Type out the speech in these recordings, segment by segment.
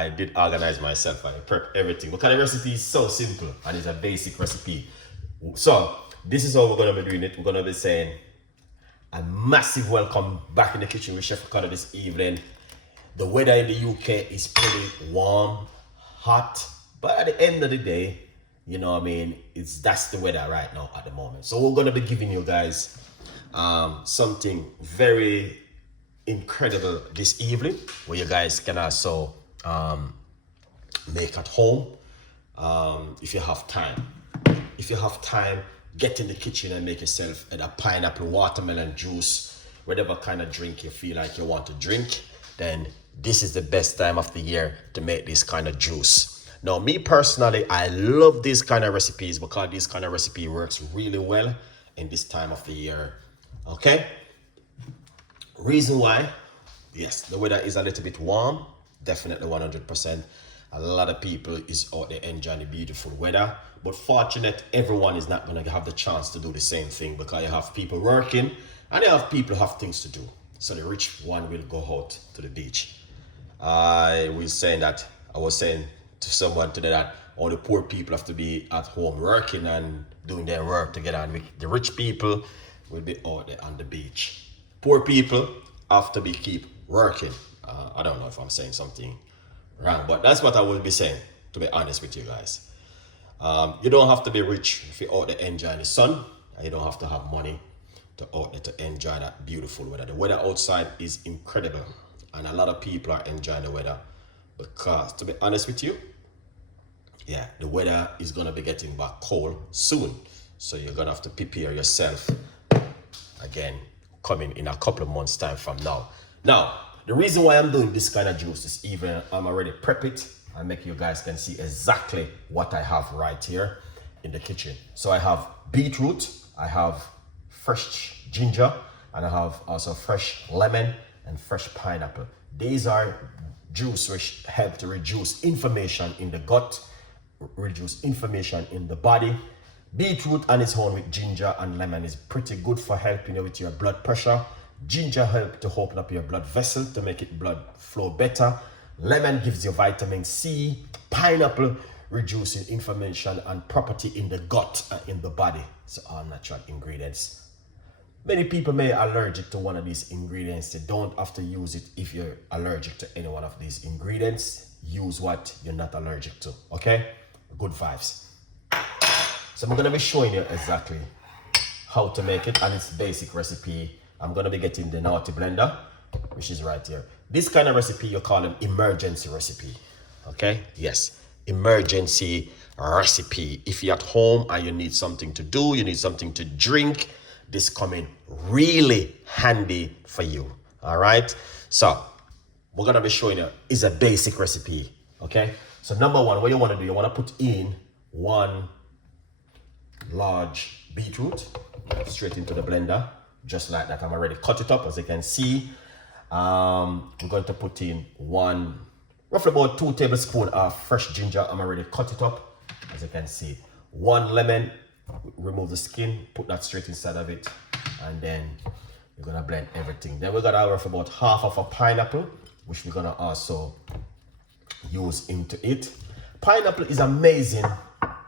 I did organize myself and I prep everything because the recipe is so simple and it's a basic recipe. So this is how we're gonna be doing it. We're gonna be saying a massive welcome back in the kitchen with Chef Ricardo this evening. The weather in the UK is pretty warm, hot, but at the end of the day, you know what I mean, that's the weather right now at the moment. So we're gonna be giving you guys something very incredible this evening where you guys can also make at home if you have time. If you have time, get in the kitchen and make yourself a pineapple, watermelon juice, whatever kind of drink you feel like you want to drink, then this is the best time of the year to make this kind of juice. Now, me personally, I love these kind of recipes because this kind of recipe works really well in this time of the year. Okay? Reason why, yes, the weather is a little bit warm, definitely 100%. A lot of people is out there enjoying the beautiful weather, but fortunate, everyone is not going to have the chance to do the same thing because you have people working and you have people who have things to do. So the rich one will go out to the beach. I was saying to someone today that all the poor people have to be at home working and doing their work together, and the rich people will be out there on the beach. Poor people have to keep working. I don't know if I'm saying something wrong, but that's what I will be saying, to be honest with you guys. You don't have to be rich if you're out there enjoying the sun, and you don't have to have money to out there to enjoy that beautiful weather. The weather outside is incredible, and a lot of people are enjoying the weather because, to be honest with you, yeah, the weather is gonna be getting back cold soon. So you're gonna have to prepare yourself again, coming in a couple of months time from now. Now, the reason why I'm doing this kind of juice this evening, I'm already prep it and make you guys can see exactly what I have right here in the kitchen. So I have beetroot, I have fresh ginger, and I have also fresh lemon and fresh pineapple. These are juice which help to reduce inflammation in the gut, reduce inflammation in the body. Beetroot on its own with ginger and lemon is pretty good for helping you with your blood pressure. Ginger helps to open up your blood vessel to make it blood flow better. Lemon gives you vitamin C. Pineapple reducing inflammation and property in the gut and in the body. So all natural ingredients. Many people may be allergic to one of these ingredients. They don't have to use it if you're allergic to any one of these ingredients. Use what you're not allergic to, okay? Good vibes. So I'm gonna be showing you exactly how to make it, and it's basic recipe. I'm gonna be getting the naughty blender, which is right here. This kind of recipe, you call them emergency recipe, okay? Yes, emergency recipe. If you're at home and you need something to do, you need something to drink, this come in really handy for you, all right? So we're gonna be showing you is a basic recipe, okay? So number one, what you wanna do, you wanna put in one large beetroot straight into the blender, just like that. I'm already cut it up, as you can see. We're going to put in roughly about 2 tablespoons of fresh ginger. I'm already cut it up, as you can see. 1 lemon, remove the skin, put that straight inside of it, and then we're gonna blend everything. Then we're gonna roughly about half of a pineapple, which we're gonna also use into it. Pineapple is amazing.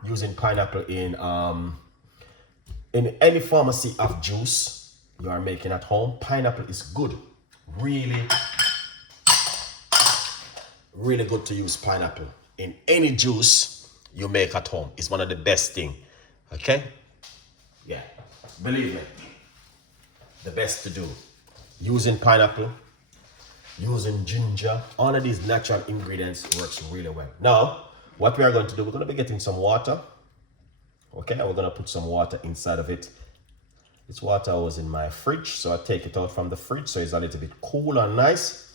Using pineapple in any pharmacy of juice you are making at home, pineapple is good. Really good to use pineapple in any juice you make at home. It's one of the best thing, okay? Yeah, believe me, the best to do. Using pineapple, using ginger, all of these natural ingredients works really well. Now, what we are going to do, we're going to be getting some water. Okay, we're going to put some water inside of it. This water was in my fridge, so I take it out from the fridge so it's a little bit cool and nice.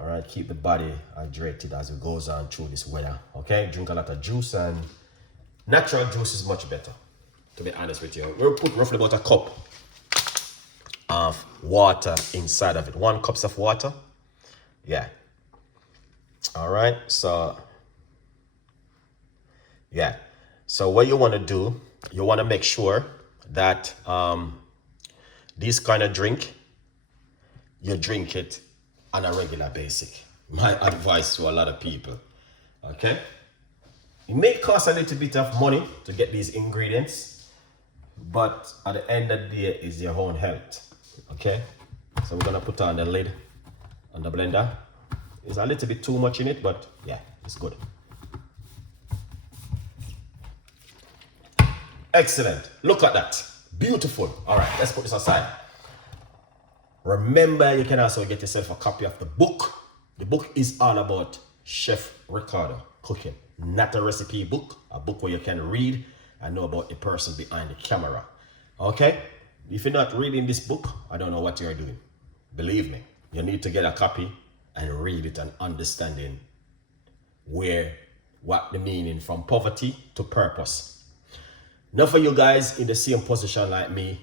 All right, keep the body hydrated as it goes on through this weather. Okay, drink a lot of juice, and natural juice is much better, to be honest with you. We'll put roughly about a cup of water inside of it. 1 cup of water. Yeah. All right, so yeah, so what you want to do, you want to make sure that this kind of drink, you drink it on a regular basis. My advice to a lot of people. Okay? It may cost a little bit of money to get these ingredients, but at the end of the day, it's your own health. Okay? So we're gonna put on the lid on the blender. There's a little bit too much in it, but yeah, it's good. Excellent. Look at that. Beautiful. All right, let's put this aside. Remember, you can also get yourself a copy of the book. The book is all about Chef Ricardo cooking, not a recipe book, a book where you can read and know about the person behind the camera. Okay? If you're not reading this book, I don't know what you're doing. Believe me, you need to get a copy and read it and understanding what the meaning from poverty to purpose. Now for you guys in the same position like me,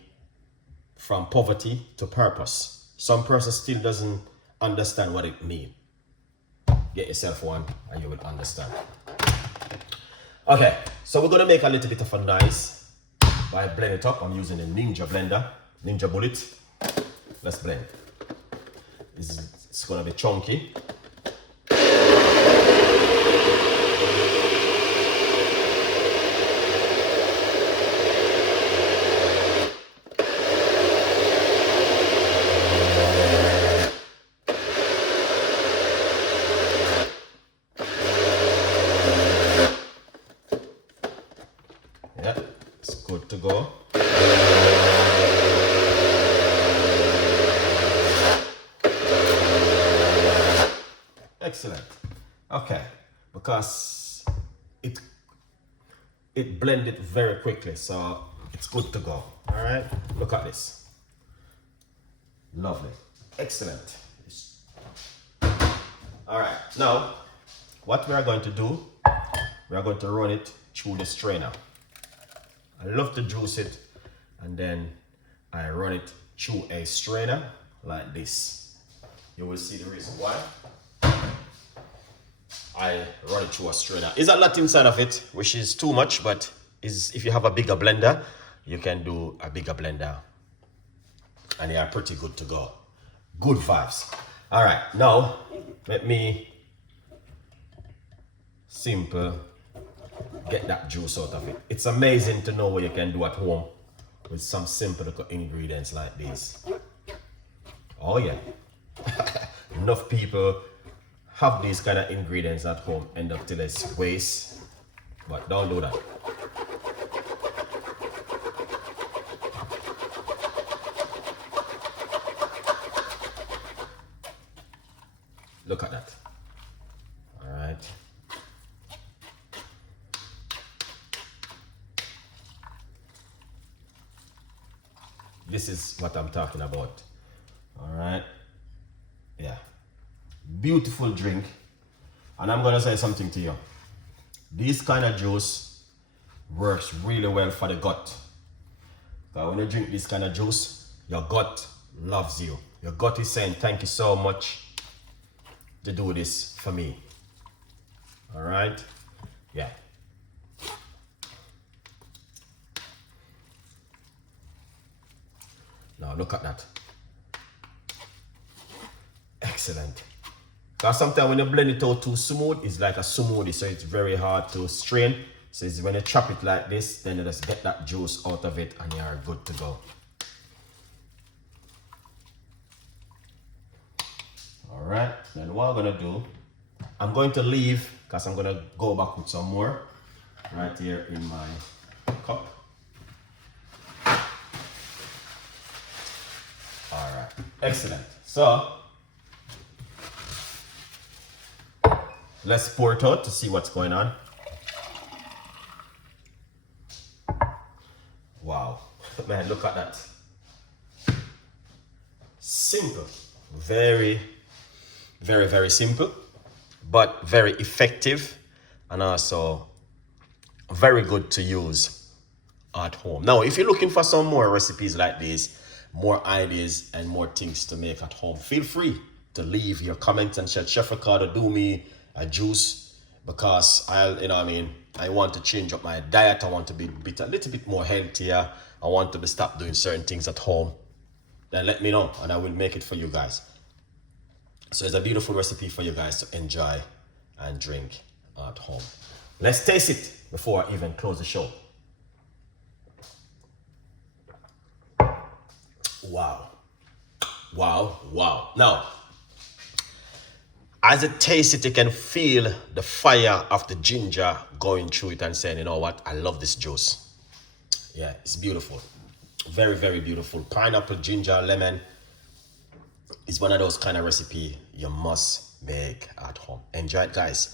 from poverty to purpose. Some person still doesn't understand what it means. Get yourself one and you will understand. Okay, so we're gonna make a little bit of a noise by blending it up. I'm using a Ninja blender, Ninja Bullet. Let's blend. It's gonna be chunky. Yeah, it's good to go. Excellent. Okay, because it blended very quickly, so it's good to go. All right, look at this. Lovely. Excellent. All right, now what we are going to do, we are going to run it through the strainer. I love to juice it and then I run it through a strainer like this. You will see the reason why I run it through a strainer. There's a lot inside of it, which is too much, but if you have a bigger blender, you can do a bigger blender and they are pretty good to go. Good vibes. All right, now let me get that juice out of it. It's amazing to know what you can do at home with some simple little ingredients like this. Oh yeah. Enough people have these kind of ingredients at home, end up till it's waste, but don't do that. Look at that. All right. This is what I'm talking about. All right. Yeah. Beautiful drink. And I'm gonna say something to you. This kind of juice works really well for the gut. Because when you drink this kind of juice, your gut loves you. Your gut is saying, thank you so much to do this for me. All right? Yeah. Now look at that. Excellent. Because sometimes when you blend it out too smooth, it's like a smoothie, so it's very hard to strain. So it's when you chop it like this, then you just get that juice out of it and you are good to go. All right, then what I'm gonna do, I'm going to leave because I'm gonna go back with some more right here in my cup. All right, excellent. So let's pour it out to see what's going on. Wow, man, look at that. Simple, very simple, but very effective and also very good to use at home. Now, if you're looking for some more recipes like this, more ideas and more things to make at home, feel free to leave your comments and say, Chef Ricardo, do me a juice, because I want to change up my diet. I want to be a little bit more healthier. I want to stop doing certain things at home. Then let me know and I will make it for you guys. So it's a beautiful recipe for you guys to enjoy and drink at home. Let's taste it before I even close the show. Wow. Wow, wow. Now, as it tastes it, you can feel the fire of the ginger going through it and saying, you know what, I love this juice. Yeah, it's beautiful. Very, very beautiful. Pineapple, ginger, lemon is one of those kind of recipe you must make at home. Enjoy it, guys.